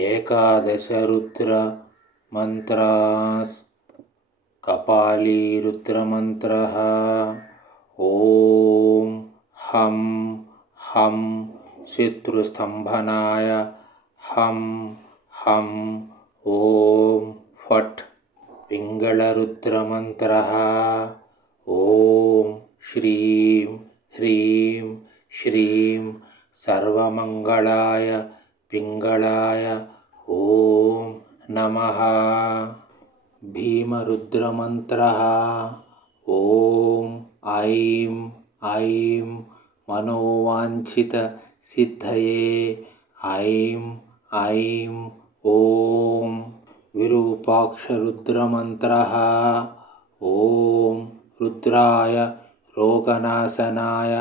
एकादश रुद्रमन्त्राः कपालीरुद्रमन्त्रः। ॐ हं हं शत्रुस्तम्भनाय हं हं ॐ फट् पिङ्गळरुद्रमन्त्रः। ॐ श्रीं ह्रीं श्रीं सर्वमङ्गलाय पिङ्गळाय ॐ नमः। भीमरुद्रमन्त्रः। ॐ ऐं ऐं मनोवाञ्छितसिद्धये ऐं ऐं ॐ विरूपाक्षरुद्रमन्त्रः। ॐ रुद्राय रोगनाशनाय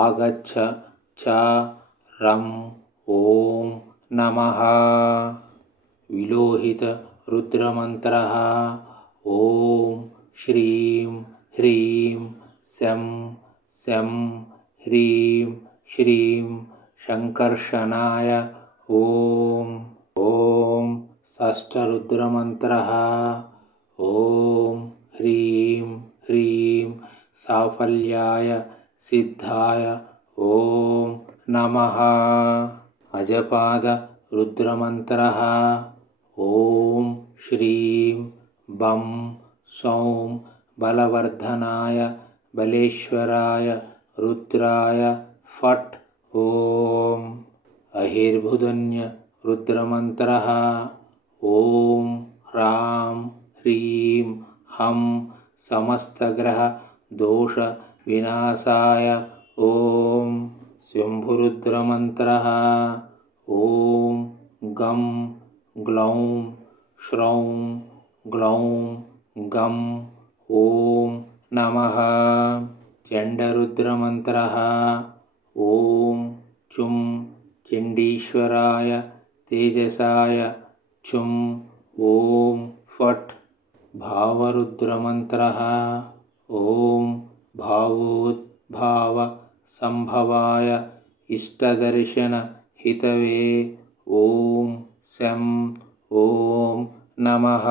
आगच्छ च रं ॐ नमः। विलोहितरुद्रमन्त्रः। ॐ श्रीं ह्रीं शं शं ह्रीं श्रीं शङ्कर्षणाय ॐ षष्ठरुद्रमन्त्रः। ॐ ह्रीं ह्रीं साफल्याय सिद्धाय ॐ नमः। अजपादरुद्रमन्त्रः। ॐ श्रीं बं सौं बलवर्धनाय बलेश्वराय रुद्राय फट् ॐ अहिर्बुधन्यरुद्रमन्त्रः। ॐ ह्रां ह्रीं हं समस्तग्रहदोषविनाशाय ॐ शम्भुरुद्रमन्त्रः। ॐ गं ग्लौं श्रौं ग्लौं गं ॐ नमः। चण्डरुद्रमन्त्रः। ॐ चुं चण्डीश्वराय तेजसाय चुं ॐ फट् भावरुद्रमन्त्रः। ॐ भावोद्भावसम्भवाय इष्टदर्शनहितवे ॐ शं ॐ नमः।